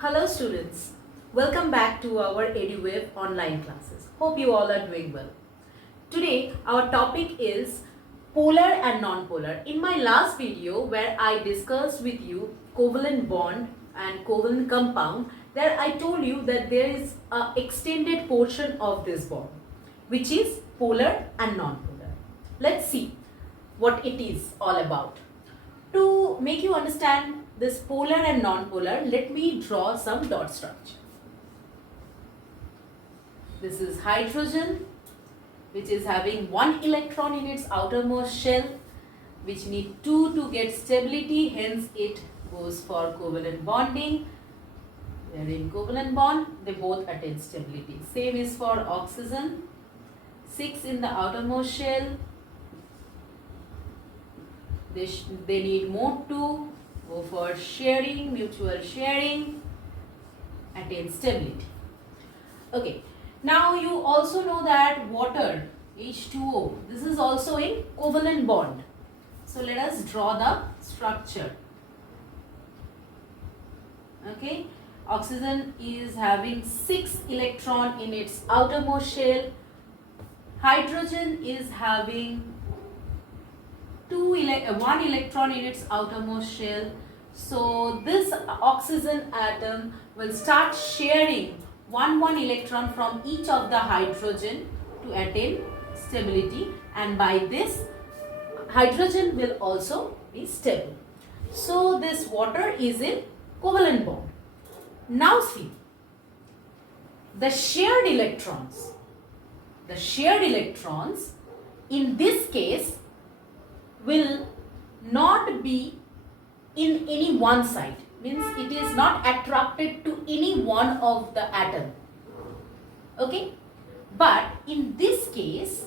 Hello students, welcome back to our EduWave online classes. Hope you all are doing well. Today our topic is polar and non-polar. In my last video where I discussed with you covalent bond and covalent compound, there I told you that there is an extended portion of this bond which is polar and non-polar. Let's see what it is all about. To make you understand this polar and non-polar, let me draw some dot structure. This is hydrogen, which is having one electron in its outermost shell, which need two to get stability, hence it goes for covalent bonding. They are in covalent bond, they both attain stability. Same is for oxygen, 6 in the outermost shell. They need more to go for sharing, mutual sharing, attain stability. Okay, now you also know that water, H2O, this is also in covalent bond. So let us draw the structure. Okay, oxygen is having 6 electron in its outermost shell. Hydrogen is having 1 electron in its outermost shell. So this oxygen atom will start sharing 1 electron from each of the hydrogen to attain stability, and by this hydrogen will also be stable. So this water is in covalent bond. Now see, the shared electrons in this case will not be in any one side, means it is not attracted to any one of the atom. Okay, but in this case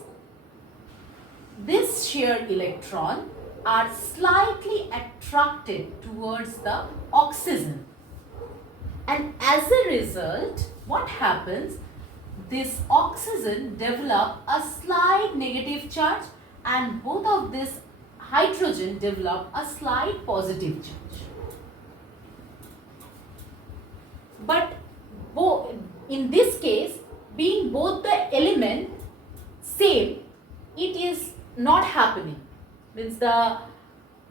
this shared electron are slightly attracted towards the oxygen, and as a result what happens, this oxygen develop a slight negative charge and both of this hydrogen develop a slight positive charge. But in this case, being both the element same, it is not happening. Means the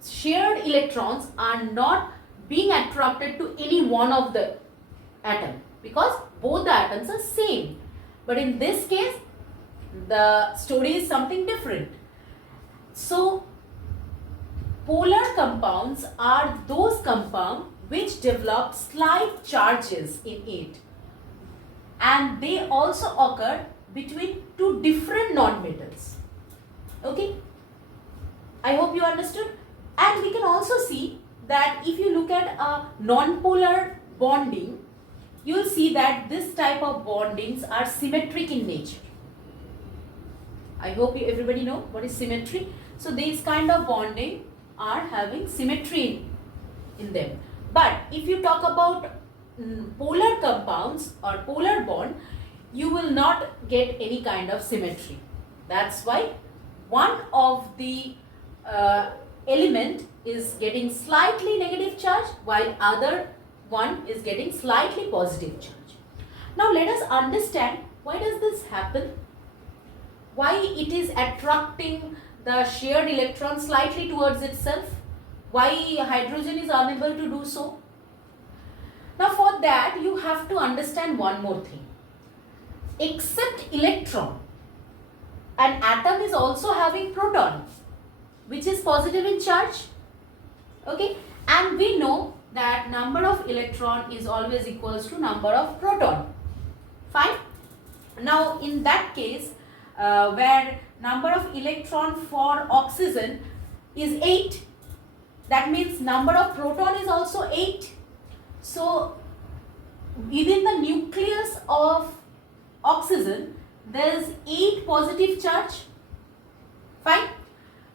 shared electrons are not being attracted to any one of the atom because both the atoms are same. But in this case, the story is something different. So polar compounds are those compounds which develop slight charges in it, and they also occur between two different nonmetals. Okay, I hope you understood. And we can also see that if you look at a non-polar bonding, you will see that this type of bondings are symmetric in nature. I hope everybody know what is symmetry. So these kind of bonding are having symmetry in them. But if you talk about polar compounds or polar bond, you will not get any kind of symmetry. That's why one of the element is getting slightly negative charge while other one is getting slightly positive charge. Now let us understand why does this happen? Why it is attracting the shared electron slightly towards itself? Why hydrogen is unable to do so? Now for that you have to understand one more thing. Except electron, an atom is also having proton, which is positive in charge. Okay, and we know that number of electron is always equals to number of proton. Fine. Now in that case, where number of electron for oxygen is 8, that means number of proton is also 8. So within the nucleus of oxygen there is 8 positive charge. Fine.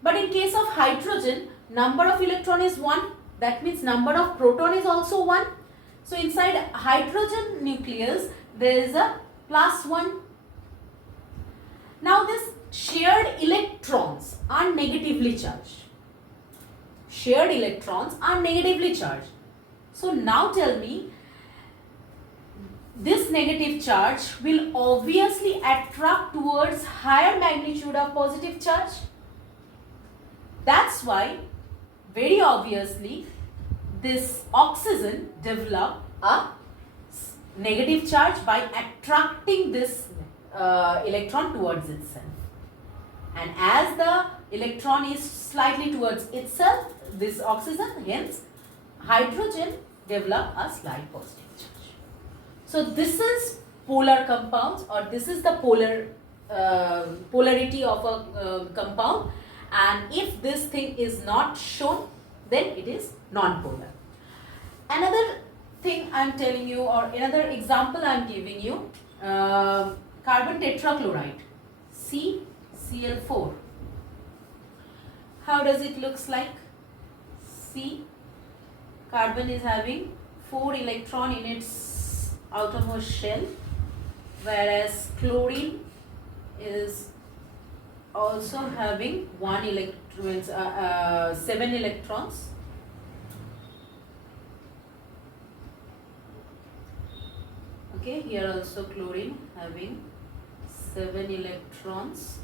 But in case of hydrogen, number of electron is 1, that means number of proton is also 1. So inside hydrogen nucleus there is a +1. Now this shared electrons are negatively charged. Shared electrons are negatively charged. So now tell me, this negative charge will obviously attract towards higher magnitude of positive charge. That's why, very obviously, this oxygen develop a negative charge by attracting this electron towards itself. And as the electron is slightly towards itself, this oxygen, hence hydrogen develop a slight positive charge. So this is polar compounds, or this is the polarity of a compound, and if this thing is not shown, then it is non-polar. Another thing I am telling you, or another example I am giving you, carbon tetrachloride, CCl4. How does it looks like? See, carbon is having 4 electron in its outermost shell, whereas chlorine is also having 7 electrons. Okay, here also chlorine having 7 electrons.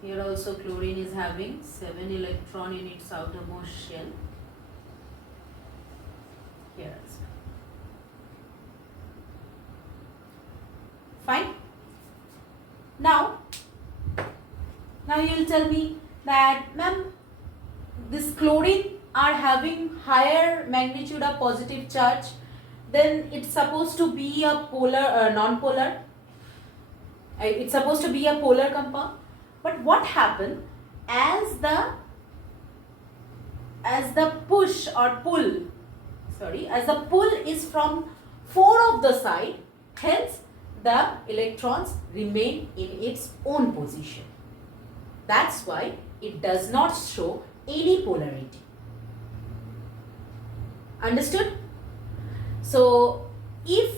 Here also chlorine is having 7 electron in its outermost shell. Here as well. Fine. Now you will tell me that, ma'am, this chlorine are having higher magnitude of positive charge, then it's supposed to be a polar, non-polar. It's supposed to be a polar compound. But what happened as the push or pull, as the pull is from 4 of the side, hence the electrons remain in its own position. That's why it does not show any polarity. Understood? So if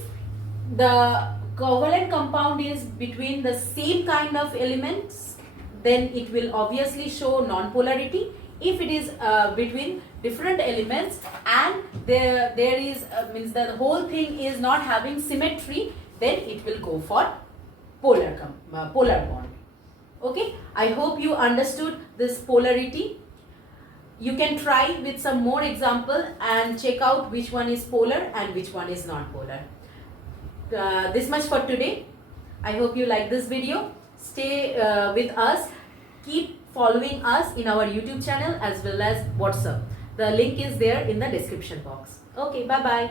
the covalent compound is between the same kind of elements, then it will obviously show non-polarity. If it is between different elements and there is means the whole thing is not having symmetry, then it will go for polar bond. Okay, I hope you understood this polarity. You can try with some more example and check out which one is polar and which one is not polar. This much for today. I hope you like this video. Stay with us. Keep following us in our YouTube channel as well as WhatsApp. The link is there in the description box. Okay, bye-bye.